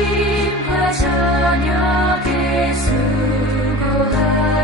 아침과 저녁에 수고하